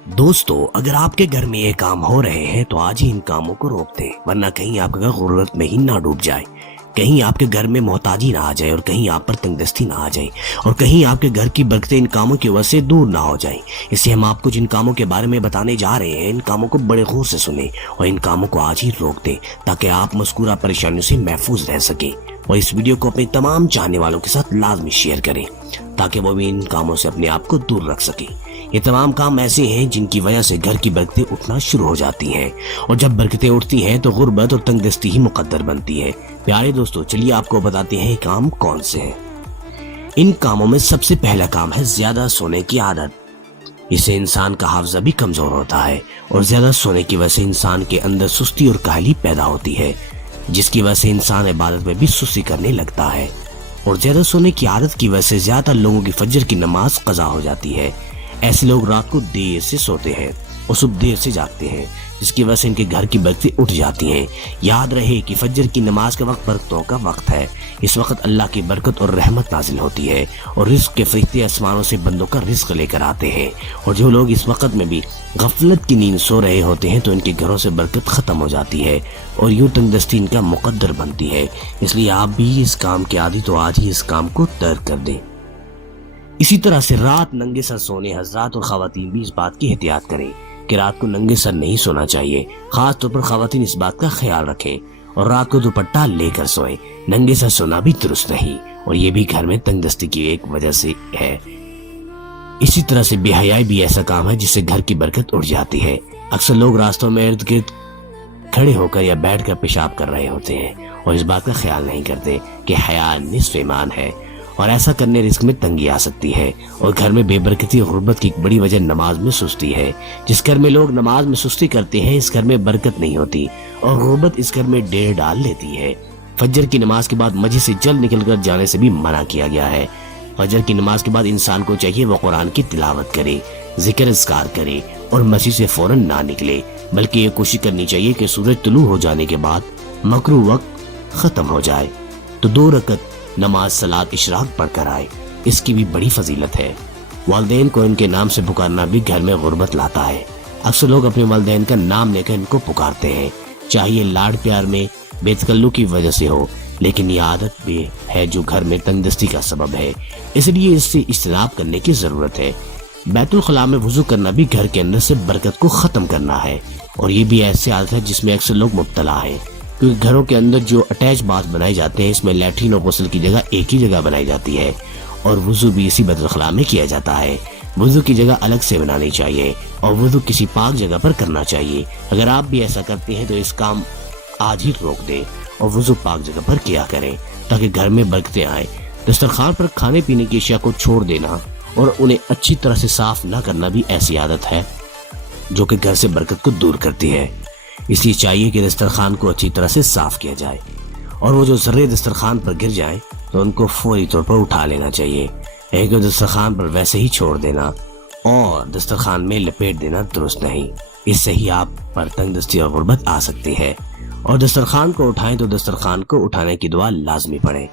दोस्तों, अगर आपके घर में ये काम हो रहे हैं तो आज ही इन कामों को रोक दें, वरना कहीं आपका घर गुर्बत में ही ना डूब जाए, कहीं आपके घर में मोहताजी ना आ जाए और कहीं आप पर तंगदस्ती ना आ जाए और कहीं आपके घर की बरकतें इन कामों की वजह से दूर ना हो जाएं। इसलिए हम आपको जिन कामों के बारे में बताने जा रहे हैं, इन कामों को बड़े गौर से सुनें और इन कामों को आज ही रोक दें ताकि आप मज़कूरा परेशानियों से महफूज रह सकें। और इस वीडियो को अपने तमाम चाहने वालों के साथ लाजमी शेयर करें ताकि वो भी इन कामों से अपने आप को दूर रख सकें। ये तमाम काम ऐसे हैं जिनकी वजह से घर की बरकतें उठना शुरू हो जाती हैं और जब बरकतें उठती हैं तो गुर्बत और तंगदस्ती ही मुकद्दर बनती है। प्यारे दोस्तों, चलिए आपको बताते हैं काम कौन से हैं। इन कामों में सबसे पहला काम है ज्यादा सोने की आदत। इससे इंसान का हाफजा भी कमजोर होता है और ज्यादा सोने की वजह से इंसान के अंदर सुस्ती और काहली पैदा होती है, जिसकी वजह से इंसान इबादत में भी सुस्ती करने लगता है। और ज्यादा सोने की आदत की वजह से ज्यादा लोगों की फजर की नमाज कज़ा हो जाती है। ऐसे लोग रात को देर से सोते हैं और सुबह देर से जागते हैं, जिसकी वजह से इनके घर की बरकतें उठ जाती हैं। याद रहे कि फजर की नमाज का वक्त बरकतों का वक्त है। इस वक्त अल्लाह की बरकत और रहमत नाजिल होती है और रिस्क के फरिश्ते आसमानों से बंदों का रिस्क लेकर आते हैं। और जो लोग इस वक्त में भी गफलत की नींद सो रहे होते हैं तो इनके घरों से बरकत खत्म हो जाती है और यूं तंगदस्ती इनका मुकद्दर बनती है। इसलिए आप भी इस काम के आदी तो आज ही इस काम को तर्क कर दें। इसी तरह से रात नंगे सर सोने हजरात और खवातीन भी इस बात की एहतियात करें कि रात को नंगे सर नहीं सोना चाहिए। खास तौर पर खवातीन इस बात का ख्याल रखें और रात को दुपट्टा लेकर सोएं। नंगे सर सोना भी दुरुस्त नहीं और ये भी घर में तंगदस्ती की एक वजह से है। इसी तरह से बेहयाई भी ऐसा काम है जिससे घर की बरकत उड़ जाती है। अक्सर लोग रास्तों में इर्द गिर्द खड़े होकर या बैठकर पेशाब कर रहे होते हैं और इस बात का ख्याल नहीं करते कि हया निस्फ ईमान है और ऐसा करने रिस्क में तंगी आ सकती है। और घर में बेबरकती और गुर्बत की एक बड़ी वजह नमाज में सुस्ती है। जिस घर में लोग नमाज में सुस्ती करते हैं इस घर में बरकत नहीं होती और गुर्बत इस घर में डेर डाल लेती है। फजर की नमाज के बाद मस्जिद से जल्द निकलकर जाने से भी मना किया गया है। फजर की नमाज के बाद इंसान को चाहिए वो कुरान की तिलावत करे, जिक्र अस्कार करे और मस्जिद से फौरन ना निकले, बल्कि ये कोशिश करनी चाहिए कि सूरज तुलू हो जाने के बाद मकरू वक्त खत्म हो जाए तो 2 रकत नमाज सलात इशराक पढ़कर आए। इसकी भी बड़ी फजीलत है। वालिदैन को इनके नाम से पुकारना भी घर में गुर्बत लाता है। अक्सर लोग अपने वालिदैन का नाम लेकर इनको पुकारते हैं, चाहे लाड प्यार में बेतकल्लु की वजह से हो, लेकिन ये आदत भी है जो घर में तंगदस्ती का सबब है। इसलिए इससे इज्तनाब करने की जरूरत है। बैतुल खला में वुजू करना भी घर के अंदर से बरकत को खत्म करना है और ये भी ऐसी आदत है जिसमें अक्सर लोग मुब्तला है, क्योंकि घरों के अंदर जो अटैच बाथ बनाए जाते हैं इसमें लैट्रिन और गुस्ल की जगह एक ही जगह बनाई जाती है और वुजू भी इसी बैतुल खला में किया जाता है। वुजू की जगह अलग से बनानी चाहिए और वुजू किसी पाक जगह पर करना चाहिए। अगर आप भी ऐसा करते हैं तो इस काम आज ही रोक दें और वुजू पाक जगह पर किया करें ताकि घर में बरकतें आए। दस्तरखान पर खाने पीने की अशिया को छोड़ देना और उन्हें अच्छी तरह से साफ न करना भी ऐसी आदत है जो कि घर से बरकत को दूर करती है। इसलिए चाहिए कि दस्तरखान को अच्छी तरह से साफ किया जाए और वो जो जर्रे दस्तरखान पर गिर जाएं तो उनको फौरी तौर पर उठा लेना चाहिए। एक दस्तरखान पर वैसे ही छोड़ देना और दस्तरखान में लपेट देना दुरुस्त नहीं। इससे ही आप पर तंगदस्ती और गुर्बत आ सकती है। और दस्तरखान को उठाएं तो दस्तरखान को उठाने की दुआ लाजमी पढ़ें।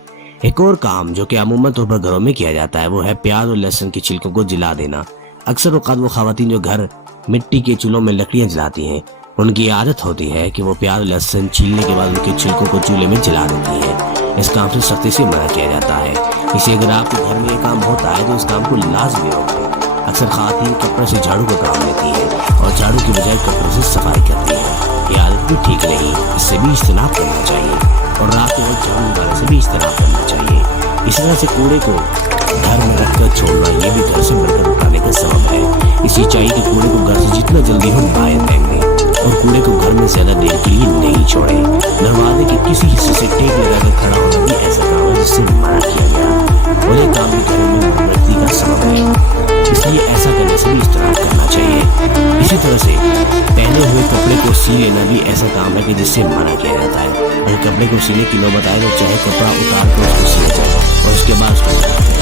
एक और काम जो कि अमूमन तौर पर घरों में किया जाता है वो है प्याज और लहसुन की छिलकों को जला देना। अक्सर औक़ात वो ख़वातीन जो घर मिट्टी के चूल्हों में लकड़ियाँ जलाती हैं उनकी आदत होती है कि वो प्याज लहसुन छीलने के बाद उनके छिलकों को चूल्हे में जला देती है। इस काम से सख्ती से मना किया जाता है। इसे अगर आपके घर में ये काम होता है तो इस काम को लाजमी रोकें। अक्सर ख़वातीन कपड़े से झाड़ू का काम लेती है और झाड़ू की बजाय कपड़ों से सफाई करती है। ये आदत भी ठीक नहीं, इससे भी इज्तनाब करना चाहिए और रात के वक्त झाड़ू लगाने से भी इज्तनाब करना चाहिए। इसी तरह से कूड़े को घर में रखकर छोड़ना ये भी घर से बरकत उठाने का सबब है। इसलिए चाहिए कि कूड़े को घर से जितना जल्दी हो बाहर फेंक दें और कूड़े को घर में ज्यादा देर के लिए नहीं छोड़ें। दरवाजे के किसी हिस्से से टेप लगाकर खड़ा होना भी ऐसा काम है जिससे मना किया गया और ये काम भी घर में बरकती का सबब है। इसलिए ऐसा करने से भी इज्तनाब करना चाहिए। इसी तरह से पहने हुए कपड़े को सी लेना भी ऐसा काम है कि जिससे मना किया जाता है। अगर कपड़े को सीने की नौबत आए तो चाहे कपड़ा उतार कर उसको सिया जाए और उसके बाद उसको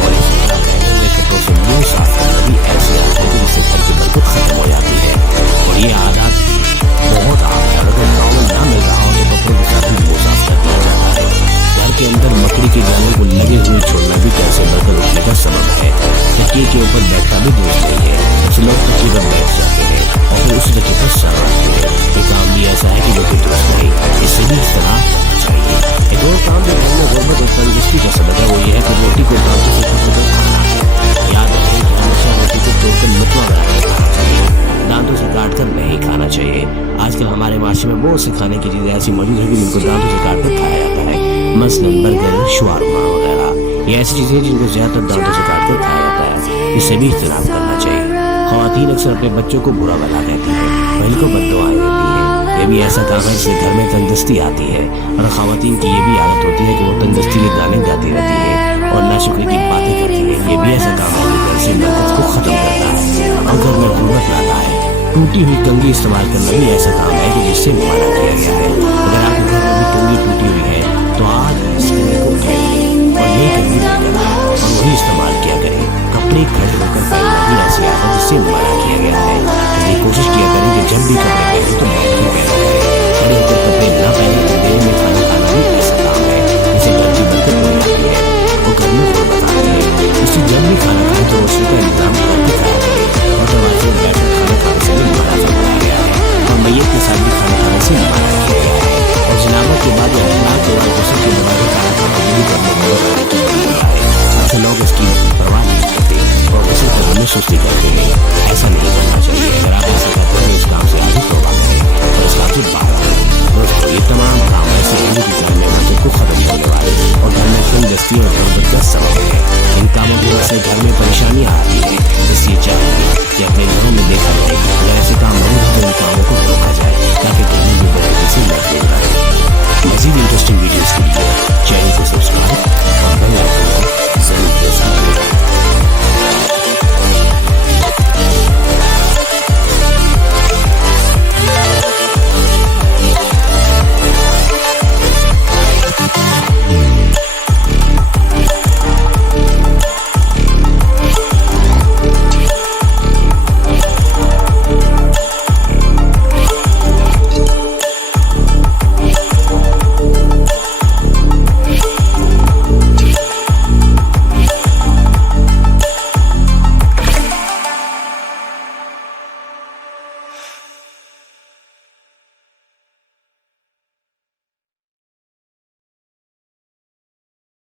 और इसी तरह पहने हुए कपड़ों से मुंह साफ करना भी ऐसी आदत है जिससे घर की बरकत खत्म हो जाती है। और ये आदत बहुत आम है। अगर गाँव में ना मिल रहा हो तो कपड़ों के साथ ही मुंह साफ कर दिया जाता है। घर के अंदर मकड़ी के जालों को लगे हुए छोड़ना भी घर से बरकत उठने का सबब है। तकिए के ऊपर बैठना भी दुरुस्त नहीं है। से लोग तकरीबन बैठ जाते हैं और फिर उसी जगह पर सर रखते हैं। ये काम भी ऐसा है कि जो कि दुरुस्त नहीं, इससे भी इख्तलाफ करना चाहिए। एक और काम जो घर में गुर्बत और तंदुरुस्ती का सबब है वो ये है कि रोटी को दांतों से टूटकर खाना है। याद रखें कि हमेशा रोटी को तोड़कर लुत्मा बनाकर खाना चाहिए, दांतों से काट कर नहीं खाना चाहिए। आजकल हमारे माशरे में बहुत से खाने की चीजें ऐसी मौजूद है कि जिनको दांतों से काट कर खाया जाता है, मसलन बर्गर, शवारमा वगैरह। ये ऐसी चीजें हैं जिनको ज्यादातर दांतों से काट कर खाया जाता है, इससे भी इख्तिलाफ करना चाहिए। ख़वातीन अक्सर अपने बच्चों को बुरा भला कहती हैं और इनको बद्दुआएं देती हैं। ये भी ऐसा काम है जिससे घर में तंदुरुस्ती आती है और ख़वातीन की ये भी आदत होती है कि वो तंदुरुस्ती के गाने गाती रहती है और नाशुक्री की बातें करती है। ये भी ऐसा काम है जो घर से बरकत को ख़त्म करता है और घर में गुर्बत लाता है। टूटी हुई कंघी इस्तेमाल करना भी ऐसा काम है कि जिससे मना किया गया है। अगर आपके घर में भी कंघी टूटी हुई है तो आज इस कंघी को फेंक दें और नई कंघी लेकर आएं और वही इस्तेमाल किया करें। कपड़े खड़े होकर पहनना भी ऐसी आदत है जिससे मना किया गया है। इसलिए कोशिश किया करें कि जब भी कपड़े पहने तो बैठ कर पहना करें। खड़े होकर कपड़े न पहने तो देर में खाना खाना भी ऐसा काम है जिससे घर की बरकत हो जाती है और घर में गुर्बत आती है। इसलिए जब भी खाना खाएं तो रोशनी का इंतजाम करके खाया करें और दरवाजे में बैठकर खाना खाने से भी मना फरमाया गया है और मैयत के साथ भी खाना खाने से मना किया गया है। और जनाबत के बाद या अखलाक के बाद गुस्से के दरवाजे खाना खाना भी करने को है। अक्सर लोग इसकी परवाह नहीं करते और गुस्से करने में सुस्ती करते हैं। ऐसा नहीं करना चाहिए। अगर आप ऐसा करते हैं इस काम से आगे तौबा करें और इस काम से बाहर आएं। दोस्तों, ये तमाम काम ऐसे हैं जो कि घर में बरकत को ख़त्म करने वाले और घर में तंदुरुस्ती और गुर्बत का सबब है। इन कामों की वजह से घर में परेशानियाँ आती हैं।